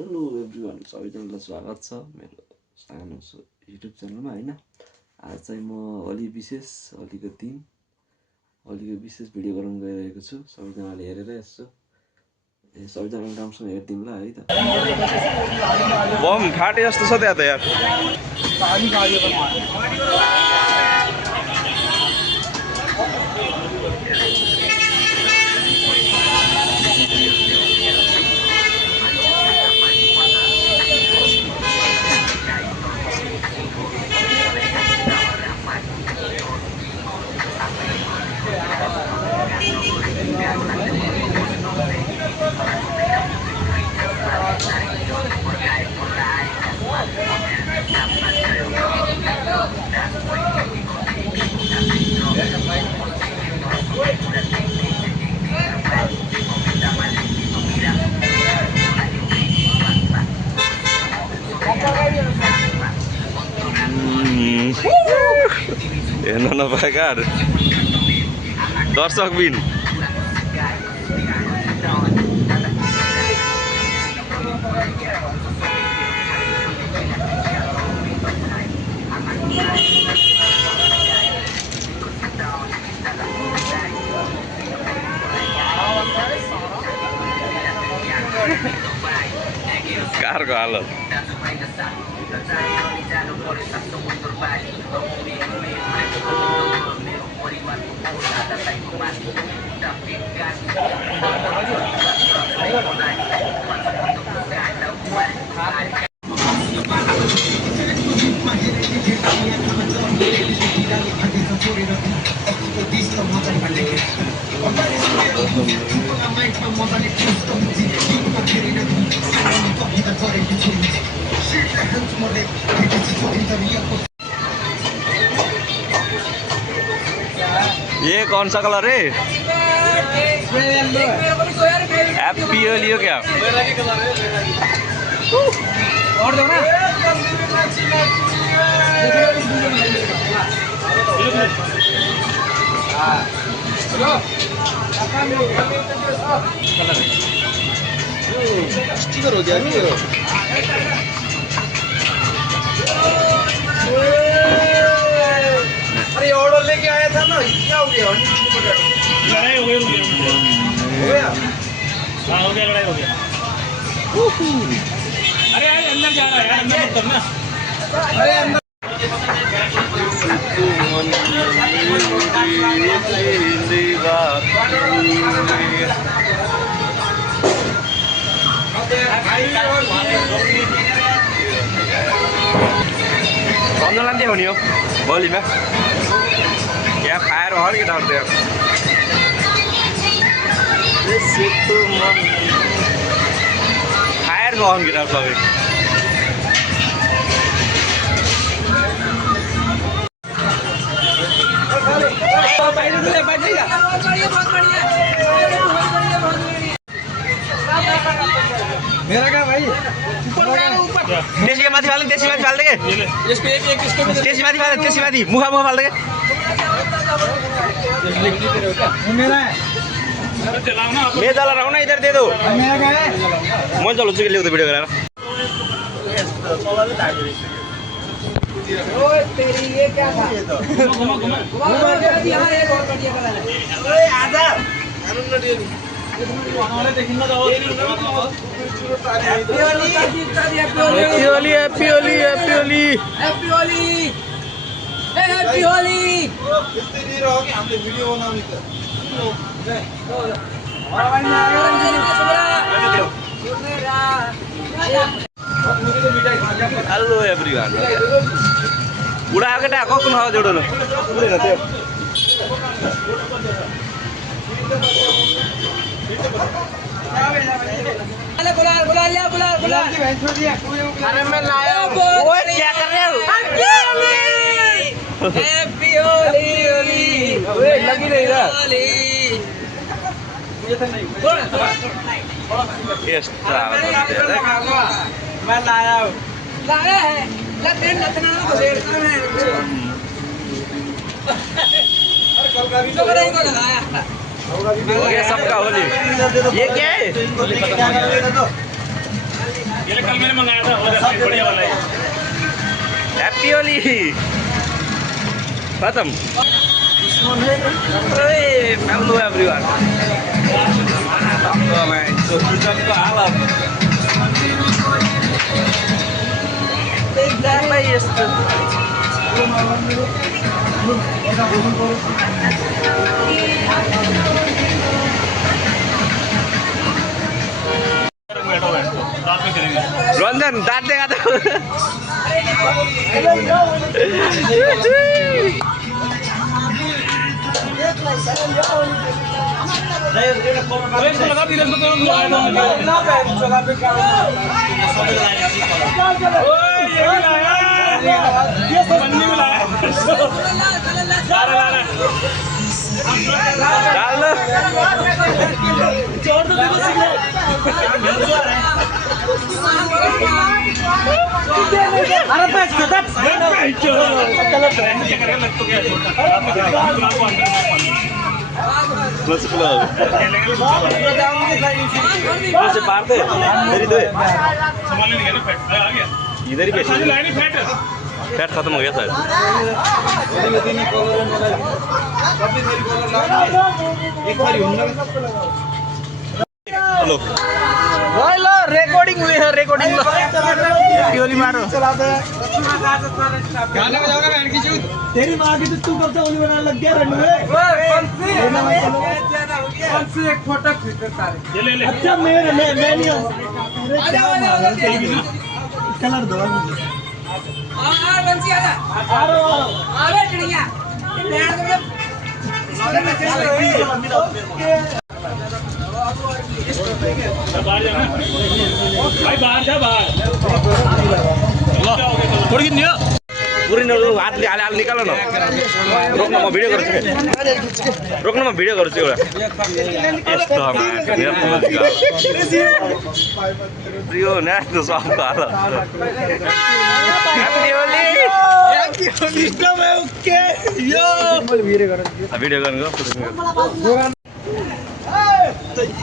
Hello everyone, सबैजनालाई स्वागत छ मेरो सानो युट्युब च्यानलमा होइन। आज चाहिँ म अलिकति विशेष भिडियो बनाउन गइरहेको छु। सबैजनाले हेरेर यसो सबैजनाले राम्रोसँग हेरिदिउँला है त। बम फाटे जस्तो छ त्यहाँ त यार। हेर्न नपाएका दर्शक बिन कारको हालत ये कौन सा कलर है? हैप्पी होली हो क्या? और दो ना। स्टिकर हो गया नहीं? अरे ऑर्डर लेके आया था ना, क्या हो गया? लड़ाई हो गई। हो गया? हाँ हो गया, लड़ाई हो गया। अरे यार अंदर जा रहा है यार, अंदर मत करना। अरे अंदर कौन लाते हो नहीं हो बोली में क्या फायर और क्या डालते हो फायर कौन की डालता है मेरा क्या भाई देसी माथि फाल्ने देसी माथि फाल्दै के यसको एक देसी माथि फाल्दै देसी माथि मुखा फाल्दै के मेरा मैं जला रहा हूँ ना, इधर दे दो। मेरा क्या है? मैं चलो चुके लिए तो वीडियो करा ओए तेरी ये क्या था? घुमा ओए आजा हमारे देखिना जाओ happy Holi happy Holi happy Holi happy Holi happy Holi कितनी देर हो गई हमने वीडियो बनाने का हेलो एवरीवन उड़ा के डाको कुन हो जोडो न बुला लिया अरे मैं लाया ओए क्या कर रहे हो हैप्पी होली ओए लगी नहीं रहा मैं लाया है लतना को शेयर करना है लगाया हो गया सबका होली। ये क्या है? ये कल मैंने मंगाया था और बढ़िया वाला है। हैप्पी होली खत्म। हेलो एवरीवन, सबको हालत एकदमै यस्तो रञ्जन डाँट्दै इधर ही फैट खत्म हो गया सर। हेलो लो रिकॉर्डिंग हुई है, रिकॉर्डिंग लो होली मारो। गाना बजाओ ना बहन की चूत। तेरी माँ की तो तू कब से होली बनाने लग गया रन में। एक फोटो खींच सारे। अच्छा मैं नहीं हूँ। कलर दो मुझे। बंसी आजा। आ चिड़िया। भाई बाहर जा बाहर। थोड़ी कितनी हो पूरी हाथ हाल निकालो न। रोक्न म भिडियो गर्छु। रोक्न म भिडियो गर्छु एउटा। यस्तो प्रियो न यस्तो सबको हाल। Happy Holi. Happy Holi system है ओके यो भिडियो गर्नु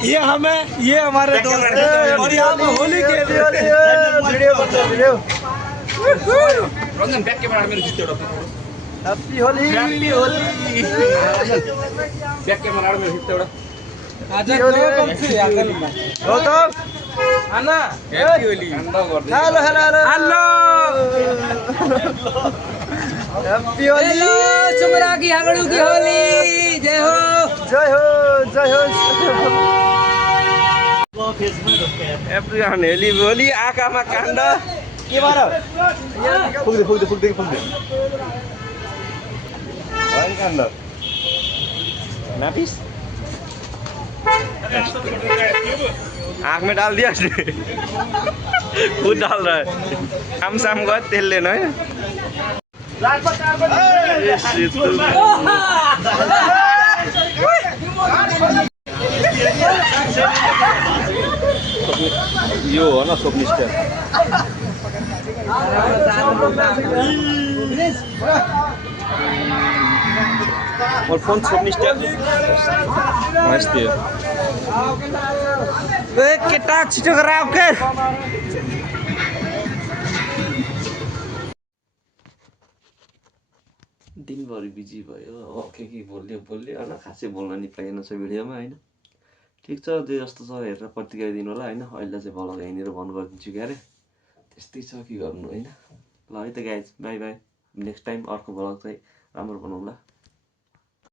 ये हमें ये हमारे दोस्त हैं और यहाँ पे होली के लिए वीडियो रंजन बैक कैमरा मेरो खिच्दै एउटा happy Holi happy Holi back camera मेरो खिच्दै एउटा आज कब से आकर गौतम आना happy Holi hello hello hello happy Holi सुमरा की हागड़ू की होली जय हो जय हो जय हो। एभ्रिवान होली होली आँखामा काण्ड के बार पुग्दै काण्ड नापिस आँख में डाल दिया खुद डाल रहा है। काम शाम गयो तेल लेना है। यो हो न स्वप्निष्ठ और फोन स्वप्निष्ठ केटा छिटो गराओ के दिनभरि बिजी भयो हो के बोल्यो होइन खासै बोल्न नि पाइएन छ भिडियोमा होइन। ठिक छ जे जस्तो छ हेरेर प्रतिक्रिया दिनु होला होइन। अहिले चाहिँ भ्लग यहीँनिर बन्द गरिदिन्छु क्यारे त्यस्तै छ के गर्नु होइन। ल है त guys by by. Next time अर्को भ्लग चाहिँ राम्रो बनाउँला।